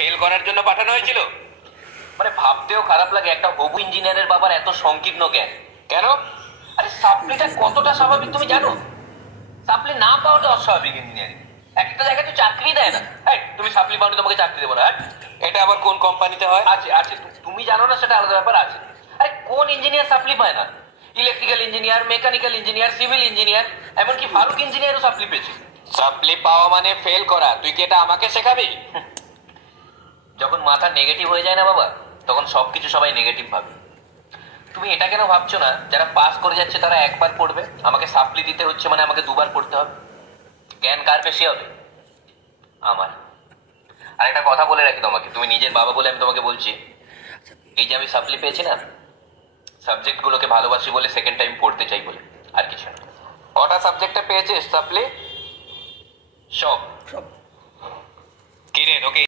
Fail করার জন্য পাঠানো হয়েছিল? মানে ভাবতেও খারাপ লাগে একটা হবু ইঞ্জিনিয়ারের বাবার এত সংকীর্ণ জ্ঞান। কেন? আরে সাপ্লিটা কতটা স্বাভাবিক তুমি জানো? সাপ্লি না পাওয়াটা অস্বাভাবিক ইঞ্জিনিয়ারিং। একটা জায়গায় তো চাকরি দেয় না। তুমি সাপ্লি পাওনি, তোমাকে চাকরি দেবো না। এটা আবার কোন কোম্পানিতে হয়? আছে আছে, তুমি জানো না সেটা আলাদা ব্যাপার। আছে। আরে কোন ইঞ্জিনিয়ার সাপ্লি পায় না? Electrical engineer, mechanical engineer, civil engineer, এমনকি ফারুক ইঞ্জিনিয়ারও সাপ্লি পেয়েছে। সাপ্লি পাওয়া মানে ফেল করা, তুই কি এটা আমাকে শেখাবি? যখন মাথা নেগেটিভ হয়ে যায় না বাবা, তখন সবকিছু সবাই নেগেটিভ ভাবে। তুমি এটা কেন ভাবছো না যারা পাস করে যাচ্ছে তারা একবার পড়বে, আমাকে সাপ্লি দিতে হচ্ছে মানে আমাকে দুবার পড়তে হবে? জ্ঞান কার বেশি হবে? আমার। আর একটা কথা বলে রাখি তোমাকে, তুমি নিজের বাবা বলে আমি তোমাকে বলছি, এই যে আমি সাপ্লি পেয়েছি না, সাবজেক্ট গুলোকে ভালোবাসি বলে, সেকেন্ড টাইম পড়তে চাই বলে, আর কিছু না। কটা সাবজেক্টে পেয়েছিস সাপ্লি? সব। কিরে তোকে